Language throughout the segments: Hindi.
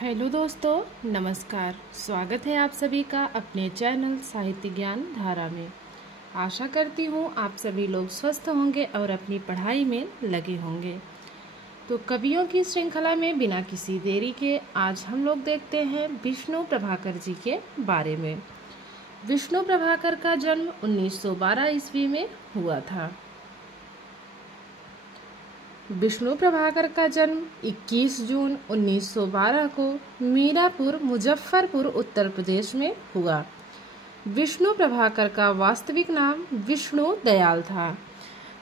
हेलो दोस्तों, नमस्कार। स्वागत है आप सभी का अपने चैनल साहित्य ज्ञान धारा में। आशा करती हूँ आप सभी लोग स्वस्थ होंगे और अपनी पढ़ाई में लगे होंगे। तो कवियों की श्रृंखला में बिना किसी देरी के आज हम लोग देखते हैं विष्णु प्रभाकर जी के बारे में। विष्णु प्रभाकर का जन्म 1912 ईस्वी में हुआ था। विष्णु प्रभाकर का जन्म 21 जून 1912 को मीरापुर, मुजफ्फरपुर, उत्तर प्रदेश में हुआ। विष्णु प्रभाकर का वास्तविक नाम विष्णु दयाल था।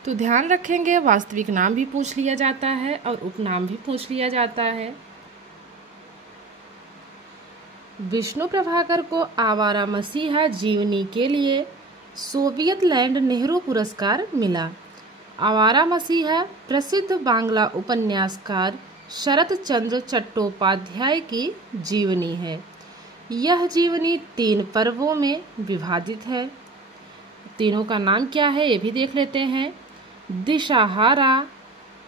तो ध्यान रखेंगे, वास्तविक नाम भी पूछ लिया जाता है और उपनाम भी पूछ लिया जाता है। विष्णु प्रभाकर को आवारा मसीहा जीवनी के लिए सोवियत लैंड नेहरू पुरस्कार मिला। आवारा मसीहा प्रसिद्ध बांग्ला उपन्यासकार शरत चंद्र चट्टोपाध्याय की जीवनी है। यह जीवनी 3 पर्वों में विभाजित है। तीनों का नाम क्या है ये भी देख लेते हैं। दिशाहारा,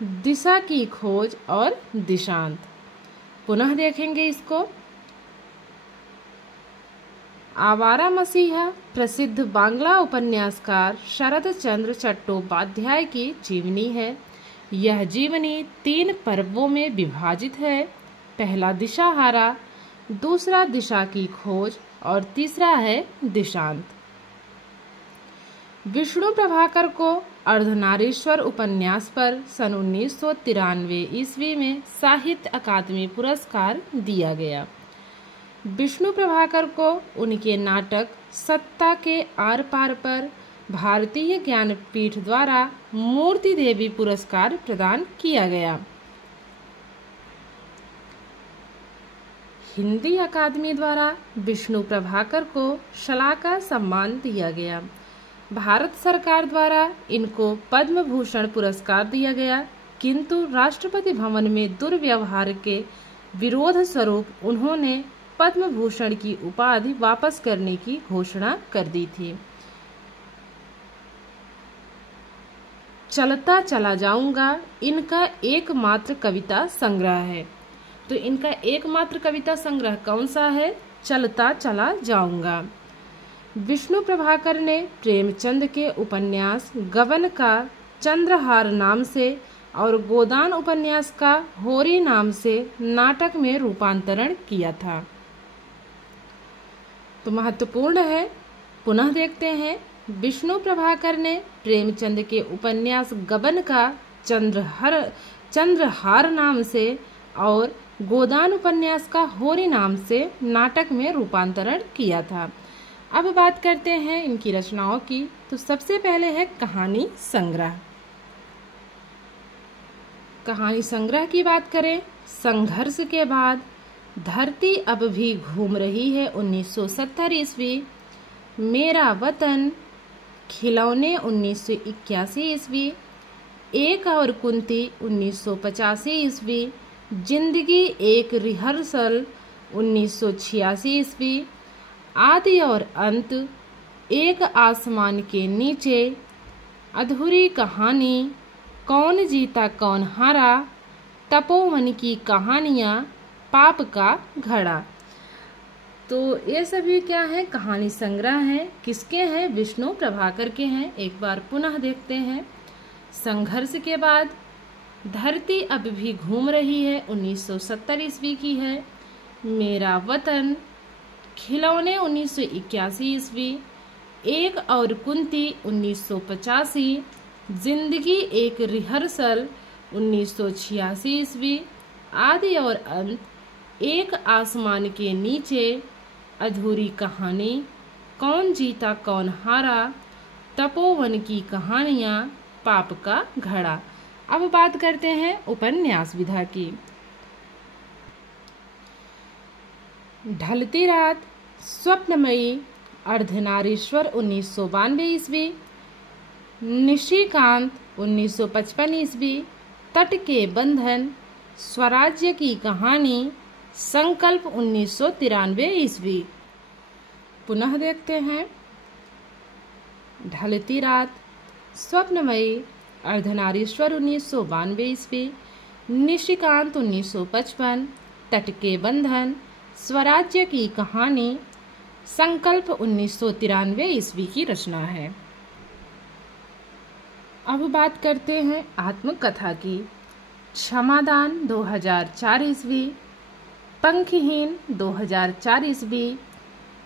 दिशा की खोज और दिशांत। पुनः देखेंगे इसको। आवारा मसीहा प्रसिद्ध बांग्ला उपन्यासकार शरत चंद्र चट्टोपाध्याय की जीवनी है। यह जीवनी 3 पर्वों में विभाजित है। पहला दिशाहारा, दूसरा दिशा की खोज और तीसरा है दिशांत। विष्णु प्रभाकर को अर्धनारीश्वर उपन्यास पर सन 1993 ईस्वी में साहित्य अकादमी पुरस्कार दिया गया। विष्णु प्रभाकर को उनके नाटक सत्ता के आर पार पर भारतीय ज्ञानपीठ द्वारा मूर्ति देवी पुरस्कार प्रदान किया गया। हिंदी अकादमी द्वारा विष्णु प्रभाकर को शलाका सम्मान दिया गया। भारत सरकार द्वारा इनको पद्म भूषण पुरस्कार दिया गया, किंतु राष्ट्रपति भवन में दुर्व्यवहार के विरोध स्वरूप उन्होंने पद्म भूषण की उपाधि वापस करने की घोषणा कर दी थी। चलता चला जाऊंगा इनका एकमात्र कविता संग्रह है। तो इनका एकमात्र कविता संग्रह कौन सा है? चलता चला जाऊंगा। विष्णु प्रभाकर ने प्रेमचंद के उपन्यास गबन का चंद्रहार नाम से और गोदान उपन्यास का होरी नाम से नाटक में रूपांतरण किया था। तो महत्वपूर्ण है, पुनः देखते हैं। विष्णु प्रभाकर ने प्रेमचंद के उपन्यास गबन का चंद्रहार नाम से और गोदान उपन्यास का होरी नाम से नाटक में रूपांतरण किया था। अब बात करते हैं इनकी रचनाओं की। तो सबसे पहले है कहानी संग्रह। कहानी संग्रह की बात करें, संघर्ष के बाद धरती अब भी घूम रही है 1970 ईस्वी, मेरा वतन, खिलौने 1981 ईस्वी, एक और कुंती 1985 ईस्वी, जिंदगी एक रिहर्सल 1986 ईस्वी, आदि और अंत, एक आसमान के नीचे, अधूरी कहानी, कौन जीता कौन हारा, तपोवन की कहानियाँ, पाप का घड़ा। तो ये सभी क्या है? कहानी संग्रह है। किसके हैं? विष्णु प्रभाकर के हैं। एक बार पुनः देखते हैं। संघर्ष के बाद धरती अब भी घूम रही है 1970 ईस्वी की है। मेरा वतन, खिलौने 1981 ईस्वी, एक और कुंती 1985, जिंदगी एक रिहर्सल 1986 ईस्वी, आदि और अंत, एक आसमान के नीचे, अधूरी कहानी, कौन जीता कौन हारा, तपोवन की कहानियाँ, पाप का घड़ा। अब बात करते हैं उपन्यास विधा की। ढलती रात, स्वप्नमयी, अर्धनारीश्वर 1992 ईस्वी, निशिकांत 1955 ईस्वी, तट के बंधन, स्वराज्य की कहानी, संकल्प 1993 ईस्वी। पुनः देखते हैं। ढलती रात, स्वप्नमयी, अर्धनारीश्वर 1992 ईस्वी, निशिकांत 1955, तट के बंधन, स्वराज्य की कहानी, संकल्प 1993 ईस्वी की रचना है। अब बात करते हैं आत्मकथा की। क्षमादान 2004 ईस्वी, पंखहीन 2004 ईस्वी,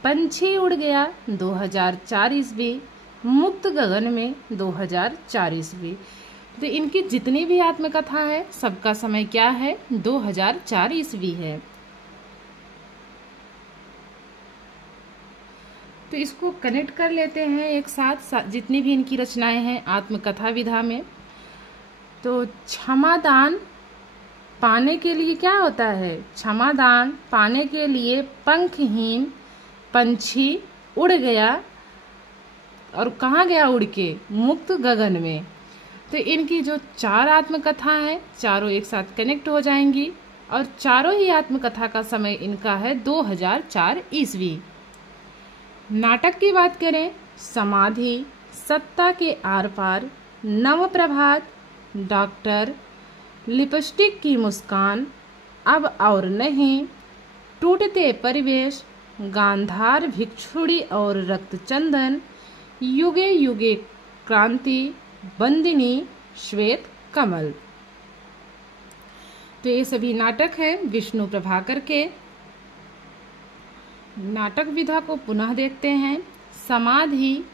पंछी उड़ गया 2004 ईस्वी, मुक्त गगन में 2004 ईस्वी। तो इनकी जितनी भी आत्मकथा है सबका समय क्या है? 2004 ईस्वी है। तो इसको कनेक्ट कर लेते हैं एक साथ, जितनी भी इनकी रचनाएं हैं आत्मकथा विधा में। तो क्षमादान पाने के लिए क्या होता है? क्षमादान पाने के लिए पंखहीन पंछी उड़ गया, और कहाँ गया उड़ के? मुक्त गगन में। तो इनकी जो 4 आत्मकथा हैं चारों एक साथ कनेक्ट हो जाएंगी, और चारों ही आत्मकथा का समय इनका है 2004 ईस्वी। नाटक की बात करें, समाधि, सत्ता के आर पार, नव प्रभात, डॉक्टर, लिपस्टिक की मुस्कान, अब और नहीं, टूटते परिवेश, गांधार, भिक्षुड़ी और रक्तचंदन, युगे युगे क्रांति, बंदिनी, श्वेत कमल। तो ये सभी नाटक है विष्णु प्रभाकर के। नाटक विधा को पुनः देखते हैं। समाधि,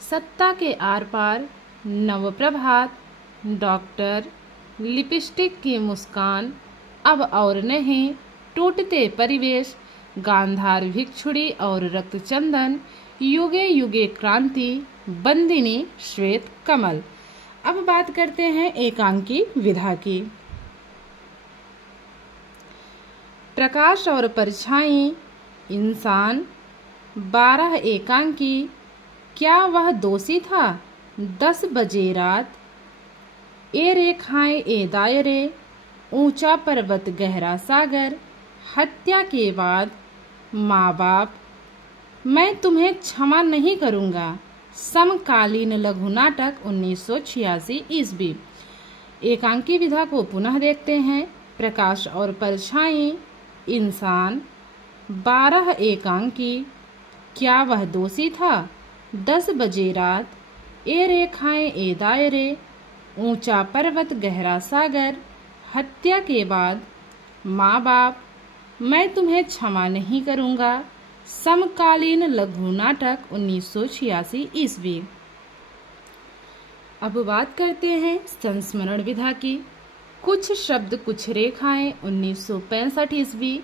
सत्ता के आर पार, नव प्रभात, डॉक्टर, लिपस्टिक की मुस्कान, अब और नहीं, टूटते परिवेश, गांधार, भिक्षुड़ी और रक्तचंदन, युगे युगे क्रांति, बंदिनी, श्वेत कमल। अब बात करते हैं एकांकी विधा की। प्रकाश और परछाई, इंसान, 12 एकांकी, क्या वह दोषी था? 10 बजे रात, ए रेखाएं ए दायरे, ऊंचा पर्वत गहरा सागर, हत्या के बाद, माँ बाप, मैं तुम्हें क्षमा नहीं करूँगा, समकालीन लघु नाटक 1986 ईस्वी। एकांकी विधा को पुनः देखते हैं। प्रकाश और परछाई, इंसान, 12 एकांकी, क्या वह दोषी था? 10 बजे रात, ए रेखाएं ए दायरे, ऊंचा पर्वत गहरा सागर, हत्या के बाद, माँ बाप, मैं तुम्हें क्षमा नहीं करूँगा, समकालीन लघु नाटक 1986 ईस्वी। अब बात करते हैं संस्मरण विधा की। कुछ शब्द कुछ रेखाएं 1965 ईस्वी,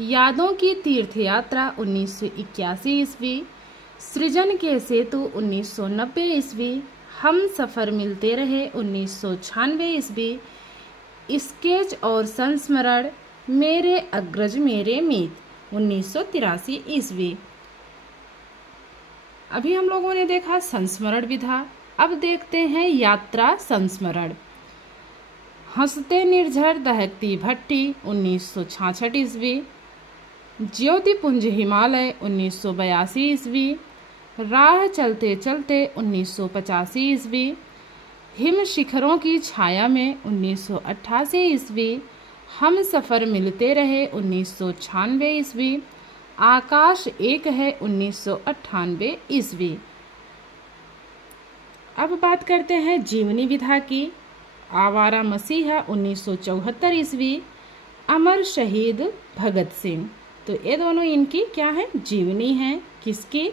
यादों की तीर्थ यात्रा 1981 ईस्वी, सृजन के सेतु 1990 ईस्वी, हम सफर मिलते रहे 1996 ईस्वी, स्केच और संस्मरण, मेरे अग्रज मेरे मीत 1983 ईस्वी। अभी हम लोगों ने देखा संस्मरण विधा। अब देखते हैं यात्रा संस्मरण। हंसते निर्झर दहकती भट्टी 1966 ईस्वी, ज्योतिपुंज हिमालय 1982 ईस्वी, राह चलते चलते 1985 ईस्वी, हिम शिखरों की छाया में 1988 ईस्वी, हम सफर मिलते रहे 1996 ईस्वी, आकाश एक है 1998 ईस्वी। अब बात करते हैं जीवनी विधा की। आवारा मसीहा 1974 ईस्वी, अमर शहीद भगत सिंह। तो ये दोनों इनकी क्या है? जीवनी है। किसकी?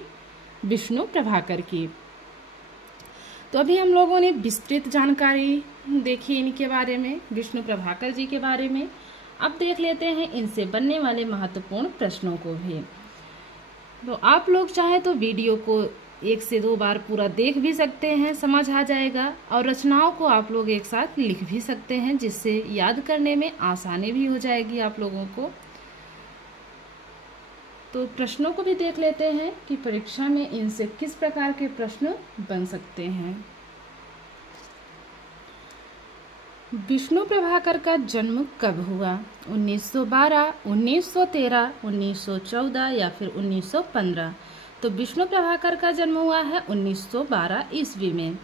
विष्णु प्रभाकर की। तो अभी हम लोगों ने विस्तृत जानकारी देखी इनके बारे में, विष्णु प्रभाकर जी के बारे में। अब देख लेते हैं इनसे बनने वाले महत्वपूर्ण प्रश्नों को भी। तो आप लोग चाहे तो वीडियो को 1 से 2 बार पूरा देख भी सकते हैं, समझ आ जाएगा, और रचनाओं को आप लोग एक साथ लिख भी सकते हैं, जिससे याद करने में आसानी भी हो जाएगी आप लोगों को। तो प्रश्नों को भी देख लेते हैं कि परीक्षा में इनसे किस प्रकार के प्रश्न बन सकते हैं। विष्णु प्रभाकर का जन्म कब हुआ? 1912, 1913, 1914 या फिर 1915? तो विष्णु प्रभाकर का जन्म हुआ है 1912 ईस्वी में।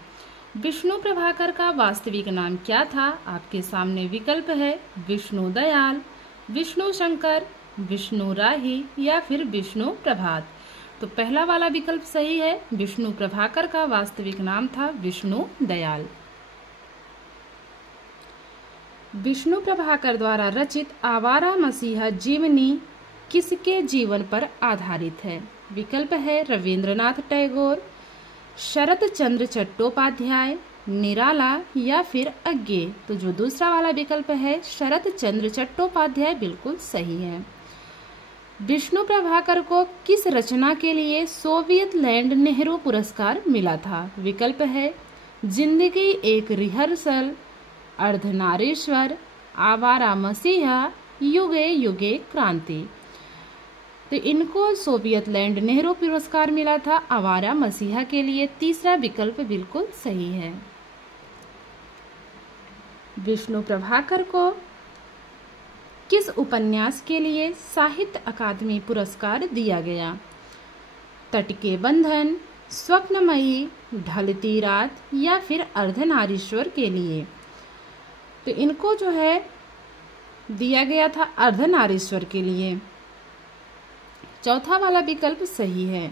विष्णु प्रभाकर का वास्तविक नाम क्या था? आपके सामने विकल्प है विष्णु दयाल, विष्णु शंकर, विष्णु राही या फिर विष्णु प्रभात। तो पहला वाला विकल्प सही है। विष्णु प्रभाकर का वास्तविक नाम था विष्णु दयाल। विष्णु प्रभाकर द्वारा रचित आवारा मसीहा जीवनी किसके जीवन पर आधारित है? विकल्प है रविंद्रनाथ टैगोर, शरत चंद्र चट्टोपाध्याय, निराला या फिर अज्ञे। तो जो दूसरा वाला विकल्प है शरत चंद्र चट्टोपाध्याय बिल्कुल सही है। विष्णु प्रभाकर को किस रचना के लिए सोवियत लैंड नेहरू पुरस्कार मिला था? विकल्प है जिंदगी एक रिहर्सल, अर्धनारीश्वर, आवारा मसीहा, युगे युगे क्रांति। तो इनको सोवियत लैंड नेहरू पुरस्कार मिला था आवारा मसीहा के लिए। तीसरा विकल्प बिल्कुल सही है। विष्णु प्रभाकर को किस उपन्यास के लिए साहित्य अकादमी पुरस्कार दिया गया? तट के बंधन, स्वप्नमयी, ढलती रात या फिर अर्धनारीश्वर के लिए। तो इनको जो है दिया गया था अर्धनारीश्वर के लिए। चौथा वाला विकल्प सही है।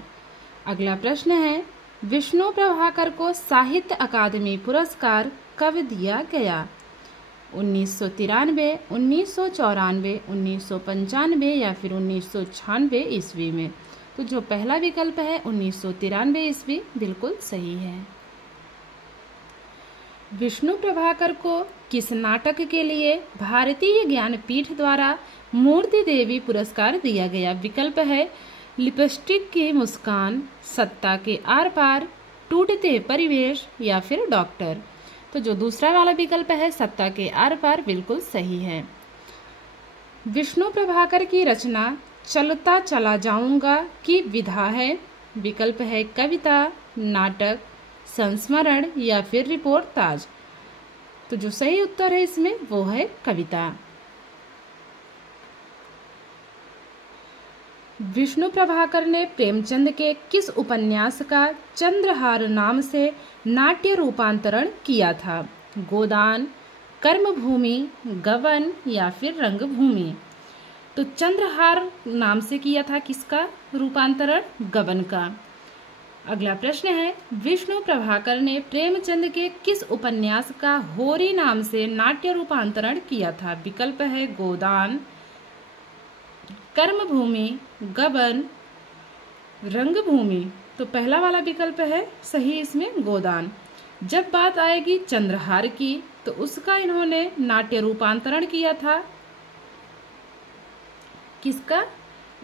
अगला प्रश्न है विष्णु प्रभाकर को साहित्य अकादमी पुरस्कार कब दिया गया? 1993, 1994, 1995 या फिर 1996 ईस्वी में। तो जो पहला विकल्प है 1993 ईस्वी बिल्कुल सही है। विष्णु प्रभाकर को किस नाटक के लिए भारतीय ज्ञानपीठ द्वारा मूर्ति देवी पुरस्कार दिया गया? विकल्प है लिपस्टिक की मुस्कान, सत्ता के आर पार, टूटते परिवेश या फिर डॉक्टर। तो जो दूसरा वाला विकल्प है सत्ता के आर पार बिल्कुल सही है। विष्णु प्रभाकर की रचना चलता चला जाऊंगा की विधा है? विकल्प है कविता, नाटक, संस्मरण या फिर रिपोर्टाज। तो जो सही उत्तर है इसमें वो है कविता। विष्णु प्रभाकर ने प्रेमचंद के किस उपन्यास का चंद्रहार नाम से नाट्य रूपांतरण किया था? गोदान, कर्मभूमि, गबन या फिर रंगभूमि। तो चंद्रहार नाम से किया था किसका रूपांतरण? गबन का। अगला प्रश्न है विष्णु प्रभाकर ने प्रेमचंद के किस उपन्यास का होरी नाम से नाट्य रूपांतरण किया था? विकल्प है गोदान, कर्मभूमि, गबन, रंगभूमि। तो पहला वाला विकल्प है सही इसमें गोदान। जब बात आएगी चंद्रहार की तो उसका इन्होंने नाट्य रूपांतरण किया था किसका?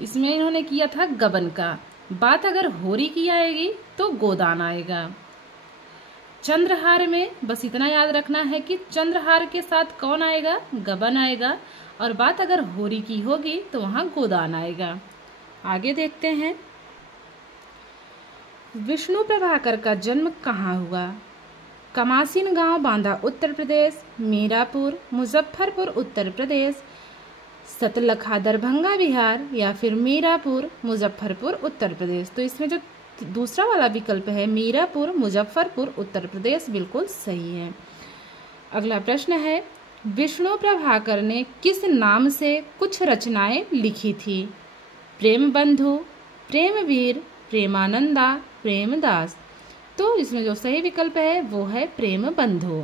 इसमें इन्होंने किया था गबन का। बात अगर होरी की आएगी तो गोदान आएगा। चंद्रहार में बस इतना याद रखना है कि चंद्रहार के साथ कौन आएगा? गबन आएगा। और बात अगर होरी की होगी तो वहां गोदान आएगा। आगे देखते हैं विष्णु प्रभाकर का जन्म कहाँ हुआ? कमासीन गांव, बांदा उत्तर प्रदेश, मीरापुर, मुजफ्फरपुर उत्तर प्रदेश, सतलखा दरभंगा बिहार या फिर मीरापुर मुजफ्फरपुर उत्तर प्रदेश। तो इसमें जो दूसरा वाला विकल्प है मीरापुर मुजफ्फरपुर उत्तर प्रदेश बिल्कुल सही है। अगला प्रश्न है विष्णु प्रभाकर ने किस नाम से कुछ रचनाएं लिखी थी? प्रेम बंधु, प्रेमवीर, प्रेमानंदा, प्रेमदास। तो इसमें जो सही विकल्प है वो है प्रेम बंधु।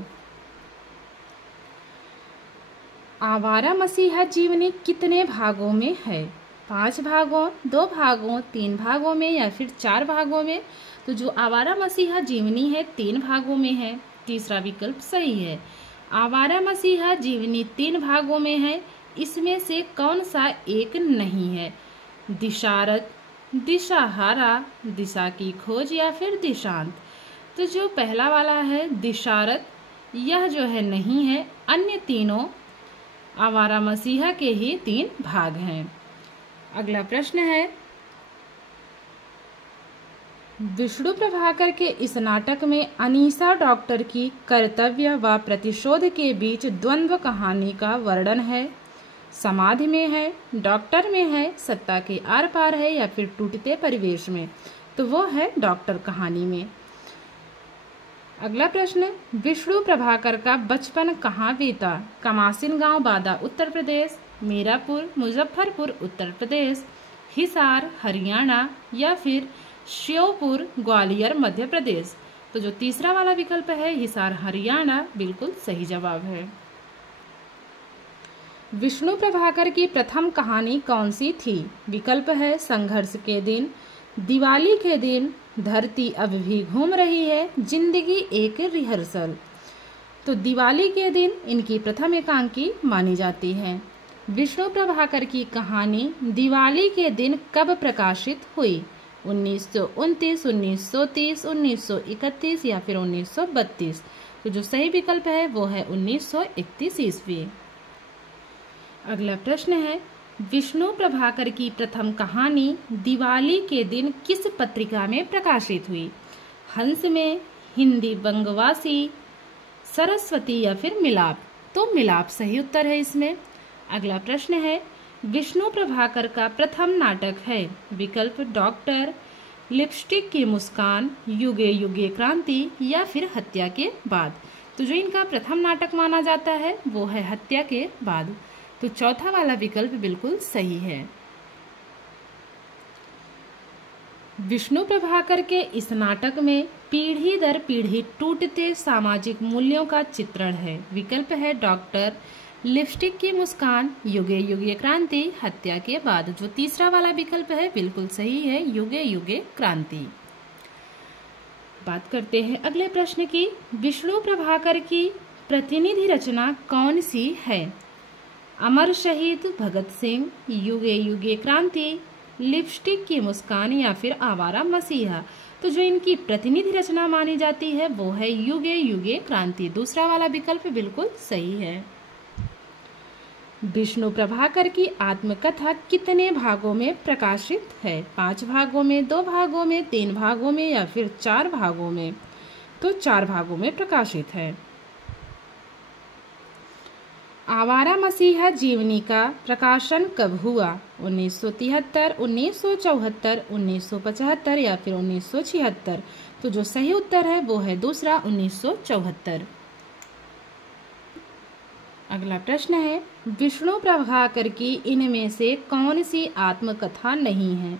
आवारा मसीहा जीवनी कितने भागों में है? 5 भागों, 2 भागों, 3 भागों में या फिर 4 भागों में। तो जो आवारा मसीहा जीवनी है 3 भागों में है। तीसरा विकल्प सही है। आवारा मसीहा जीवनी 3 भागों में है। इसमें से कौन सा एक नहीं है? दिशारत, दिशाहारा, दिशा की खोज या फिर दिशांत। तो जो पहला वाला है दिशारत यह जो है नहीं है। अन्य तीनों आवारा मसीहा के ही 3 भाग हैं। अगला प्रश्न है विष्णु प्रभाकर के इस नाटक में अनीसा डॉक्टर की कर्तव्य व प्रतिशोध के बीच द्वंद्व कहानी का वर्णन है? समाधि में है, डॉक्टर में है, सत्ता के आर पार है या फिर टूटते परिवेश में। तो वो है डॉक्टर कहानी में। अगला प्रश्न विष्णु प्रभाकर का बचपन कहाँ बीता? कमासीन गांव, बांदा उत्तर प्रदेश, मीरापुर मुजफ्फरपुर उत्तर प्रदेश, हिसार हरियाणा या फिर श्योपुर ग्वालियर मध्य प्रदेश। तो जो तीसरा वाला विकल्प है हिसार हरियाणा बिल्कुल सही जवाब है। विष्णु प्रभाकर की प्रथम कहानी कौन सी थी? विकल्प है संघर्ष के दिन, दिवाली के दिन, धरती अब भी घूम रही है, जिंदगी एक रिहर्सल। तो दिवाली के दिन इनकी प्रथम एकांकी मानी जाती है। विष्णु प्रभाकर की कहानी दिवाली के दिन कब प्रकाशित हुई? 1929, 1930, 1931 या फिर 1932। तो जो सही विकल्प है वो है 1931 ईस्वी। अगला प्रश्न है विष्णु प्रभाकर की प्रथम कहानी दिवाली के दिन किस पत्रिका में प्रकाशित हुई? हंस में, हिंदी बंगवासी, सरस्वती या फिर मिलाप? तो मिलाप सही उत्तर है इसमें। अगला प्रश्न है विष्णु प्रभाकर का प्रथम नाटक है? विकल्प डॉक्टर, लिपस्टिक की मुस्कान, युगे युगे क्रांति या फिर हत्या के बाद? तो जो इनका प्रथम नाटक माना जाता है वो है हत्या के बाद। तो चौथा वाला विकल्प बिल्कुल सही है। विष्णु प्रभाकर के इस नाटक में पीढ़ी दर पीढ़ी टूटते सामाजिक मूल्यों का चित्रण है। विकल्प है डॉक्टर, लिपस्टिक की मुस्कान, युगे युगे क्रांति, हत्या के बाद। जो तीसरा वाला विकल्प है बिल्कुल सही है, युगे युगे क्रांति। बात करते हैं अगले प्रश्न की। विष्णु प्रभाकर की प्रतिनिधि रचना कौन सी है? अमर शहीद भगत सिंह, युगे युगे क्रांति, लिपस्टिक की मुस्कान या फिर आवारा मसीहा? तो जो इनकी प्रतिनिधि रचना मानी जाती है वो है युगे युगे क्रांति। दूसरा वाला विकल्प बिल्कुल सही है। विष्णु प्रभाकर की आत्मकथा कितने भागों में प्रकाशित है? 5 भागों में, 2 भागों में, 3 भागों में या फिर 4 भागों में? तो 4 भागों में प्रकाशित है। आवारा मसीहा जीवनी का प्रकाशन कब हुआ? 1973, 1974, 1975 या फिर 1976? तो जो सही उत्तर है वो है दूसरा 1974। अगला प्रश्न है विष्णु प्रभाकर की इनमें से कौन सी आत्मकथा नहीं है?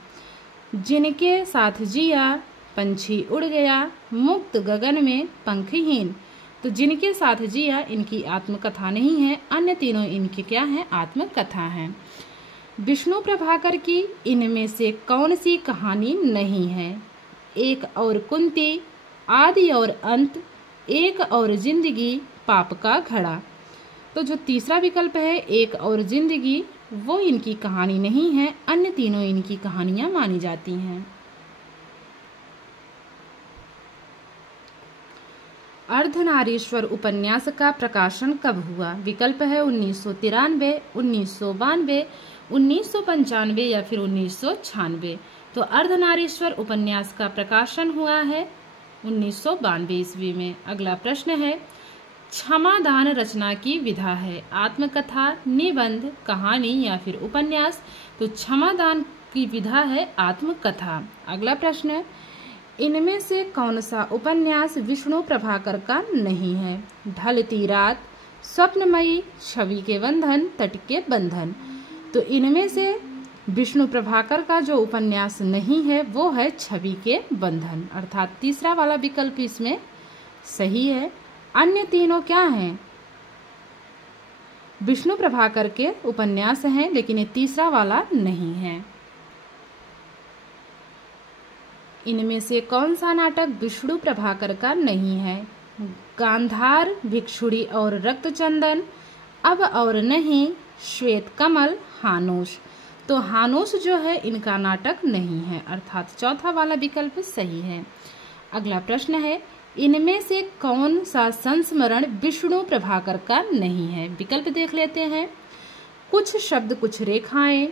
जिनके साथ जिया, पंछी उड़ गया, मुक्त गगन में पंखहीन? तो जिनके साथ जिया इनकी आत्मकथा नहीं है, अन्य तीनों इनकी क्या है? आत्मकथा हैं। विष्णु प्रभाकर की इनमें से कौन सी कहानी नहीं है? एक और कुंती, आदि और अंत, एक और जिंदगी, पाप का घड़ा? तो जो तीसरा विकल्प है एक और जिंदगी वो इनकी कहानी नहीं है, अन्य तीनों इनकी कहानियां मानी जाती हैं। अर्धनारीश्वर उपन्यास का प्रकाशन कब हुआ? विकल्प है 1993, 1992, 1995 या फिर 1996। तो अर्धनारीश्वर उपन्यास का प्रकाशन हुआ है 1992 ईस्वी में। अगला प्रश्न है क्षमादान रचना की विधा है? आत्मकथा, निबंध, कहानी या फिर उपन्यास? तो क्षमादान की विधा है आत्मकथा। अगला प्रश्न इनमें से कौन सा उपन्यास विष्णु प्रभाकर का नहीं है? ढलती रात, स्वप्नमयी, छवि के बंधन, तट के बंधन? तो इनमें से विष्णु प्रभाकर का जो उपन्यास नहीं है वो है छवि के बंधन, अर्थात तीसरा वाला विकल्प इसमें सही है। अन्य तीनों क्या हैं? विष्णु प्रभाकर के उपन्यास हैं लेकिन ये तीसरा वाला नहीं है। इनमें से कौन सा नाटक विष्णु प्रभाकर का नहीं है? गांधार, भिक्षुड़ी और रक्तचंदन, अब और नहीं, श्वेत कमल, हानूश? तो हानूश जो है इनका नाटक नहीं है, अर्थात चौथा वाला विकल्प सही है। अगला प्रश्न है इनमें से कौन सा संस्मरण विष्णु प्रभाकर का नहीं है? विकल्प देख लेते हैं। कुछ शब्द कुछ रेखाएं,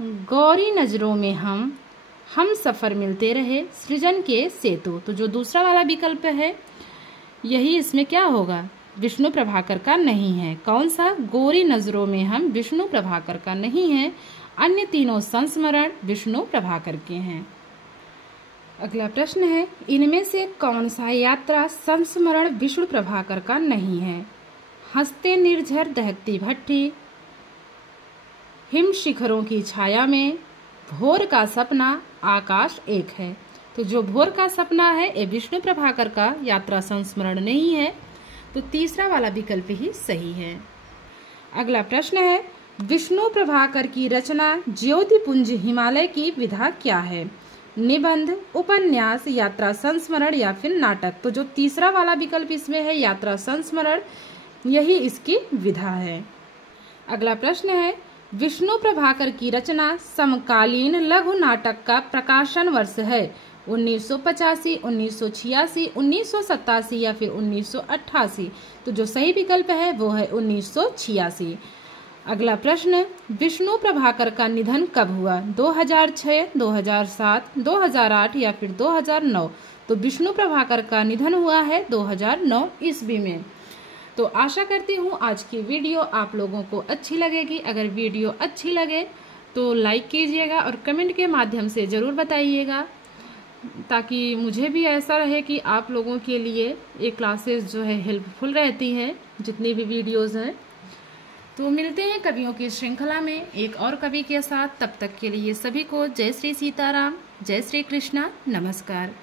गौरी नजरों में हम सफर मिलते रहे, सृजन के सेतु? तो जो दूसरा वाला विकल्प है यही इसमें क्या होगा? विष्णु प्रभाकर का नहीं है। कौन सा? गोरी नजरों में हम विष्णु प्रभाकर का नहीं है, अन्य तीनों संस्मरण विष्णु प्रभाकर के हैं। अगला प्रश्न है इनमें से कौन सा यात्रा संस्मरण विष्णु प्रभाकर का नहीं है? हंसते निर्झर, दहकती भट्टी, हिम शिखरों की छाया में भोर का सपना आकाश एक है। तो जो भोर का सपना है ये विष्णु प्रभाकर का यात्रा संस्मरण नहीं है, तो तीसरा वाला विकल्प ही सही है। अगला प्रश्न है, विष्णु प्रभाकर की रचना ज्योतिपुंज हिमालय की विधा क्या है? निबंध, उपन्यास, यात्रा संस्मरण या फिर नाटक? तो जो तीसरा वाला विकल्प इसमें है यात्रा संस्मरण, यही इसकी विधा है। अगला प्रश्न है, विष्णु प्रभाकर की रचना समकालीन लघु नाटक का प्रकाशन वर्ष है? 1985, 1986, 1987 या फिर 1988? तो जो सही विकल्प है वो है 1986। अगला प्रश्न, विष्णु प्रभाकर का निधन कब हुआ? 2006, 2007, 2008 या फिर 2009? तो विष्णु प्रभाकर का निधन हुआ है 2009 ईस्वी में। तो आशा करती हूँ आज की वीडियो आप लोगों को अच्छी लगेगी। अगर वीडियो अच्छी लगे तो लाइक कीजिएगा और कमेंट के माध्यम से ज़रूर बताइएगा, ताकि मुझे भी ऐसा रहे कि आप लोगों के लिए ये क्लासेस जो है हेल्पफुल रहती हैं, जितनी भी वीडियोस हैं। तो मिलते हैं कवियों की श्रृंखला में एक और कवि के साथ। तब तक के लिए सभी को जय श्री सीताराम, जय श्री कृष्णा, नमस्कार।